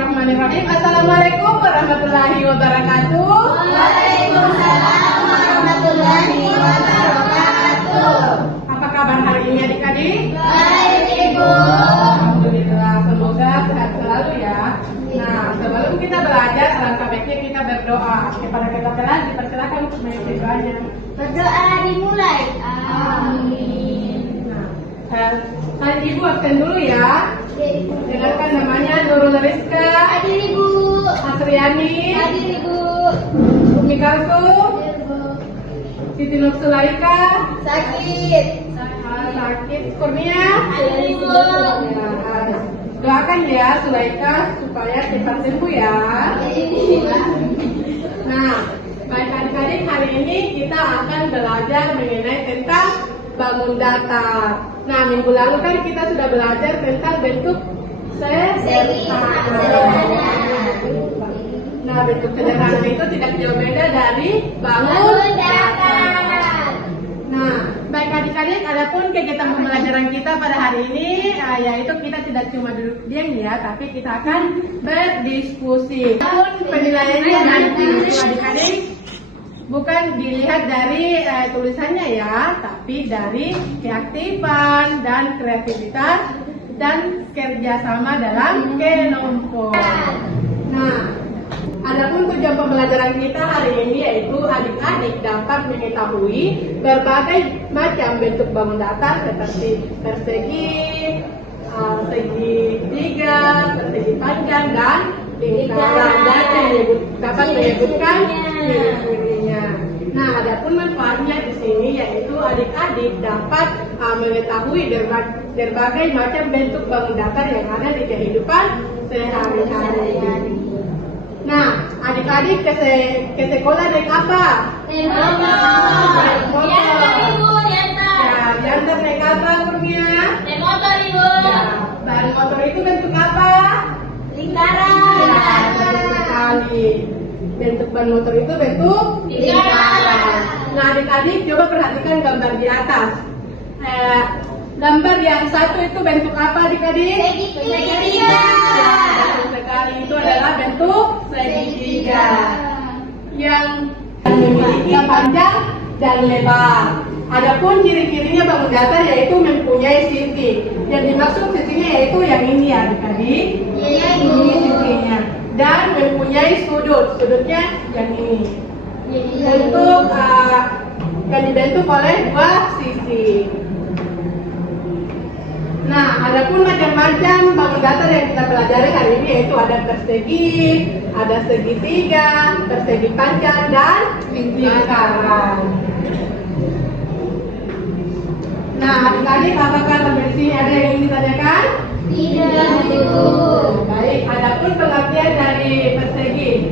Bismillahirrahmanirrahim. Assalamualaikum warahmatullahi wabarakatuh. Waalaikumsalam warahmatullahi wabarakatuh. Apa kabar hari ini adik-adik? Baik, Ibu. Alhamdulillah, semoga sehat selalu ya. Nah, sebelum kita belajar, alangkah baiknya kita berdoa. Kepada kita telah dipersilakan untuk mengikuti doanya. Berdoa dimulai. Amin. Nah, Ibu absen dulu ya. Dengarkan namanya Nurul Rizka, Hadir, Ibu. Asriani, Hadir, Ibu. Umi Kalsum, Hadir, Ibu. Siti Nur Sulaika, Sakit. Sakit Kurnia. Hadir, Ibu. Ya, doakan ya Sulaika supaya cepat sembuh ya. Nah, baik adik-adik, hari ini kita akan belajar mengenai tentang bangun datar. Nah, minggu lalu kan kita sudah belajar tentang bentuk sederhana. Nah, bentuk sederhana itu tidak jauh beda dari bangun datar. Nah, baik adik-adik, adapun kegiatan pembelajaran kita pada hari ini yaitu kita tidak cuma duduk diam ya, tapi kita akan berdiskusi. Namun penilaiannya nanti adik-adik bukan dilihat dari tulisannya ya, tapi dari keaktifan dan kreativitas dan kerjasama dalam kelompok. Nah, adapun tujuan pembelajaran kita hari ini yaitu adik-adik dapat mengetahui berbagai macam bentuk bangun datar seperti persegi, segitiga, persegi panjang dan lingkaran, dan dapat menyebutkan ciri-cirinya. Nah, adapun manfaatnya di sini yaitu adik-adik dapat mengetahui berbagai macam bentuk bangun datar yang ada di kehidupan sehari-hari. Nah, adik-adik ke sekolah naik apa? Naik motor. Naik motor. Diantar, Ibu, diantar. Ya, diantar naik apa Kurnia? Naik motor, Ibu. Ya, dan motor itu bentuk apa? Lingkaran. Ya, betul sekali. Bentuk ban motor itu bentuk Lingkaran. Nah, adik-adik coba perhatikan gambar di atas. Gambar yang satu itu bentuk apa adik-adik? Segitiga. Ya, betul sekali. Itu adalah bentuk segitiga yang memiliki panjang dan lebar. Adapun ciri-cirinya bangun datar yaitu mempunyai sisi. Yang dimaksud sisinya yaitu yang ini ya adik-adik. Iya, Ini Ibu. sisinya. Dan mempunyai sudutnya yang ini. Iya, Bentuk yang dibentuk oleh dua sisi. Nah, adapun macam-macam bangun datar yang kita pelajari hari ini yaitu ada persegi, ada segitiga, persegi panjang dan lingkaran. Nah, adik-adik, apakah sampai di sini ada yang ingin ditanyakan? Tidak, Ibu. Baik, adapun pengertian dari persegi.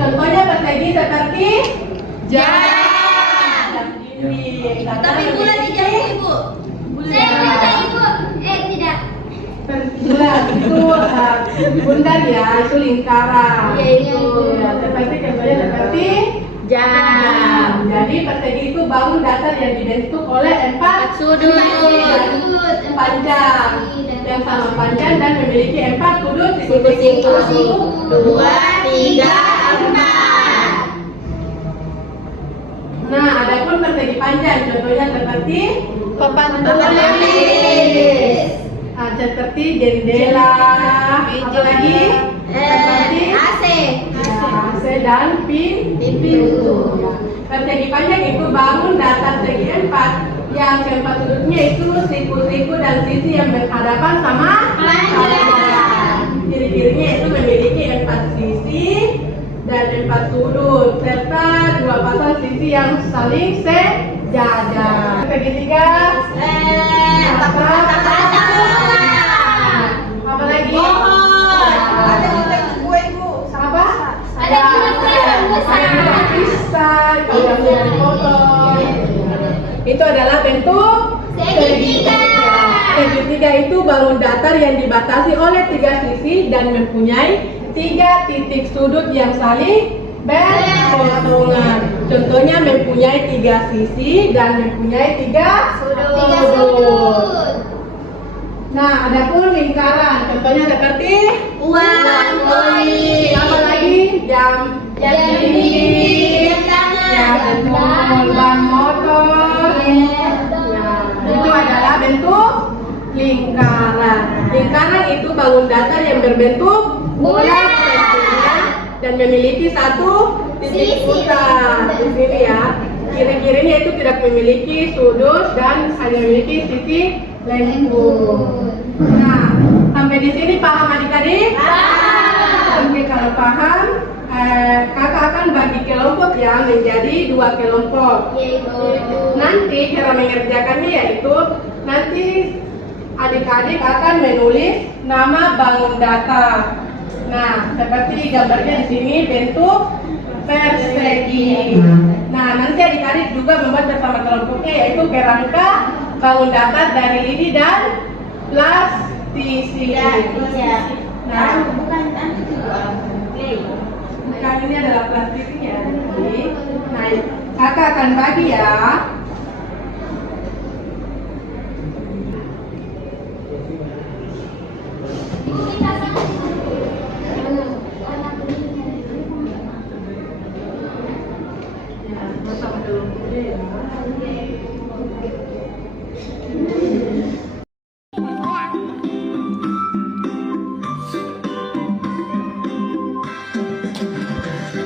Contohnya persegi seperti Jam. jam dinding. Tapi bulan tidak, Ibu. Saya tidak, Ibu. Tidak. Bulan itu bundar ya, itu lingkaran. Iya, iya, Ibu. Ya, seperti contohnya seperti Jam. Jadi persegi itu bangun datar yang dibentuk oleh empat Sudut. panjang yang sama panjang dan memiliki empat sudut Siku-siku. Satu, 2, 3, 4. Nah, adapun persegi panjang contohnya seperti Papan tulis. seperti jendela, apalagi seperti AC. AC dan pintu. Persegi panjang itu bangun datar segi empat yang keempat sudutnya itu siku-siku dan sisi yang berhadapan sama Panjang. Ciri-cirinya itu memiliki empat sisi dan empat sudut serta dua pasang sisi yang saling sejajar. Segitiga. Apa lagi? Ada juga kue ibu. Apa? Ada juga pisang. Ada pisang. Ada juga motor. Itu adalah bentuk Segitiga. Segitiga itu bangun datar yang dibatasi oleh tiga sisi dan mempunyai tiga titik sudut yang saling berpotongan. Contohnya mempunyai tiga sisi dan mempunyai tiga sudut. Nah, adapun lingkaran, contohnya seperti uang koin. Apa lagi? Jam dinding. Ya, betul. Ban motor. Nah, itu adalah bentuk lingkaran. Lingkaran itu bangun datar yang berbentuk bulat tentunya dan memiliki satu titik putar. Di sini ya. Kiri-kirinya itu tidak memiliki sudut dan hanya memiliki titik lengkung. Nah, sampai di sini paham adik-adik? Oke, kalau paham, kakak akan bagi kelompok ya menjadi 2 kelompok. Nanti cara mengerjakannya yaitu nanti adik-adik akan menulis nama bangun datar. Nah, seperti gambarnya di sini bentuk persegi. Nah, nanti adik-adik juga membuat bersama kelompoknya yaitu kerangka bangun datar dari lidi dan plastisisi. Nah, bukan ini adalah plastiknya. Nah, kakak akan bagi ya.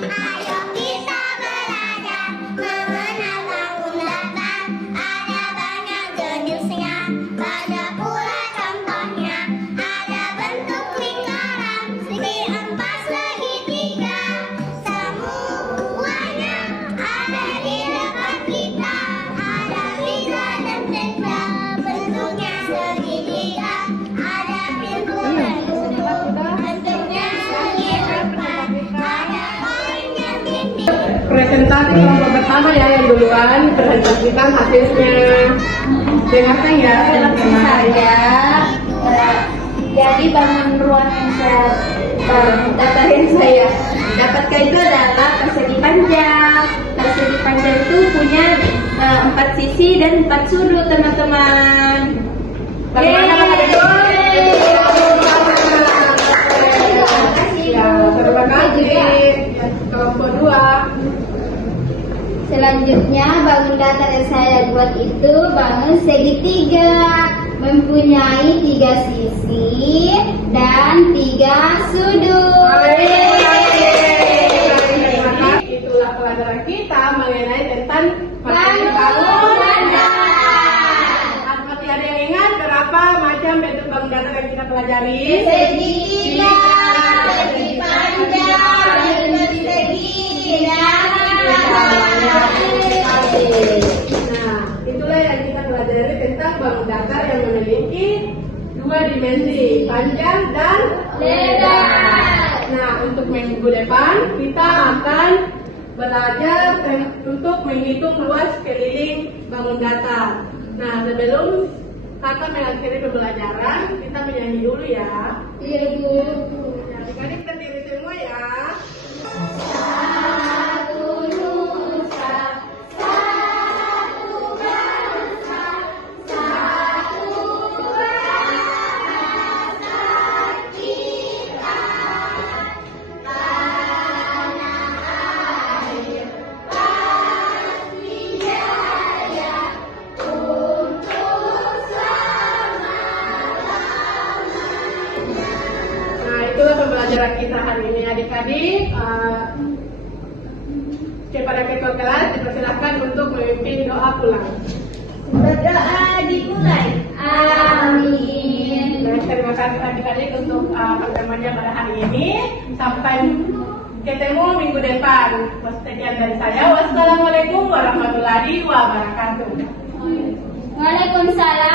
Ayo kita belajar mengenal bangun datar. Ada banyak jenisnya, banyak pula contohnya. Ada bentuk lingkaran, segi empat, segitiga. Semuanya ada di depan kita. Ada liga dan tenda, bentuknya segitiga. Ada pintu dan tutup, bentuknya segi empat. Ada koinnya tinggi. Presentasi kelompok pertama ya yang duluan presentasikan hasilnya. Dengarkan ya teman-teman. Saya jadi bangun ruang yang saya datar yang saya dapatkan itu adalah persegi panjang. Persegi panjang itu punya 4 sisi dan 4 sudut, teman-teman. Bagaimana adik-adik? Ya, terima kasih. Kelompok 2. Selanjutnya bangun datar yang saya buat itu bangun segitiga, mempunyai 3 sisi dan 3 sudut. Itulah pelajaran kita mengenai tentang Bangun datar. datar. Masih ada yang ingat berapa macam bentuk bangun datar yang kita pelajari? Segitiga, segi panjang, persegi, Nah, itulah yang kita pelajari tentang bangun datar yang memiliki 2 dimensi, panjang dan lebar. Nah, untuk minggu depan kita akan belajar untuk menghitung luas keliling bangun datar. Nah, sebelum kakak mengakhiri pembelajaran, kita menyanyi dulu ya. Iya, Bu. Adik-adik berdiri semua ya. Satu nusa, satu bangsa, satu bahasa kita. Tanah air pasti jaya untuk selama-lamanya. Nah, itulah pembelajaran kita hari ini adik-adik. Kepada ketua kelas dipersilakan untuk memimpin doa pulang. Berdoa dimulai. Amin. Nah, terima kasih adik-adik untuk pertemuannya pada hari ini. Sampai ketemu minggu depan. Sekian dari saya. Wassalamualaikum warahmatullahi wabarakatuh. Waalaikumsalam.